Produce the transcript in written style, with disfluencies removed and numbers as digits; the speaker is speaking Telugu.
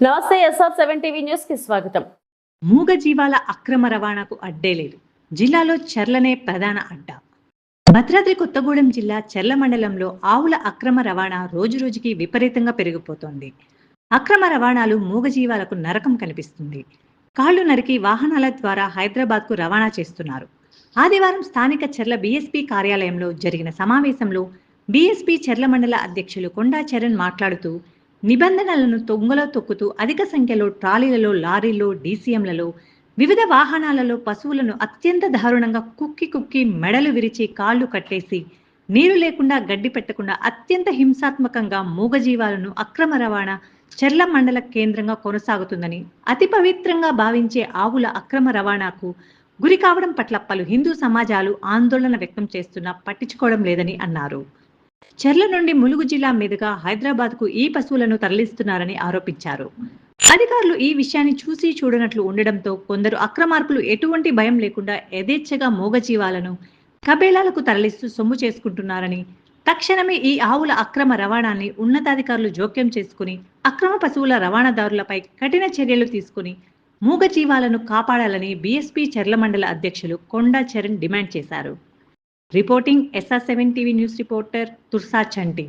నమస్తే SR7 టీవీ న్యూస్ కి స్వాగతం. మూగజీవాల అక్రమ రవాణాకు అడ్డే లేదు. జిల్లాలో చెర్లనే ప్రధాన అడ్డా. భద్రాద్రి కొత్తగూడెం జిల్లా చెర్ల మండలంలో ఆవుల అక్రమ రవాణా రోజురోజుకి విపరీతంగా పెరిగిపోతోంది. అక్రమ రవాణాలు మూగజీవాలకు నరకం కనిపిస్తుంది. కాళ్లు నరికి వాహనాల ద్వారా హైదరాబాద్కు రవాణా చేస్తున్నారు. ఆదివారం స్థానిక చెర్ల బీఎస్పీ కార్యాలయంలో జరిగిన సమావేశంలో బీఎస్పీ చెర్ల మండల అధ్యక్షులు కొండా చరణ్ మాట్లాడుతూ నిబంధనలను తొంగలో తొక్కుతూ అధిక సంఖ్యలో ట్రాలీలలో, లారీల్లో, డీసీఎంలలో, వివిధ వాహనాలలో పశువులను అత్యంత దారుణంగా కుక్కి మెడలు విరిచి కాళ్లు కట్టేసి నీరు లేకుండా గడ్డి పెట్టకుండా అత్యంత హింసాత్మకంగా మూగజీవాలను అక్రమ రవాణా చెర్ల మండల కేంద్రంగా కొనసాగుతుందని, అతి పవిత్రంగా భావించే ఆవుల అక్రమ రవాణాకు గురి కావడం పట్ల పలు హిందూ సమాజాలు ఆందోళన వ్యక్తం చేస్తున్నా పట్టించుకోవడం లేదని అన్నారు. చెర్ల నుండి ములుగు జిల్లా మీదుగా హైదరాబాద్కు ఈ పశువులను తరలిస్తున్నారని ఆరోపించారు. అధికారులు ఈ విషయాన్ని చూసి చూడనట్లు ఉండడంతో కొందరు అక్రమార్కులు ఎటువంటి భయం లేకుండా యథేచ్ఛగా మూగజీవాలను కబేళాలకు తరలిస్తూ సొమ్ము చేసుకుంటున్నారని, తక్షణమే ఈ ఆవుల అక్రమ రవాణాన్ని ఉన్నతాధికారులు జోక్యం చేసుకుని అక్రమ పశువుల రవాణాదారులపై కఠిన చర్యలు తీసుకుని మూగజీవాలను కాపాడాలని బీఎస్పీ చెర్ల మండల అధ్యక్షులు కొండా చరణ్ డిమాండ్ చేశారు. Reporting SR7 TV news reporter Tursa చంటి.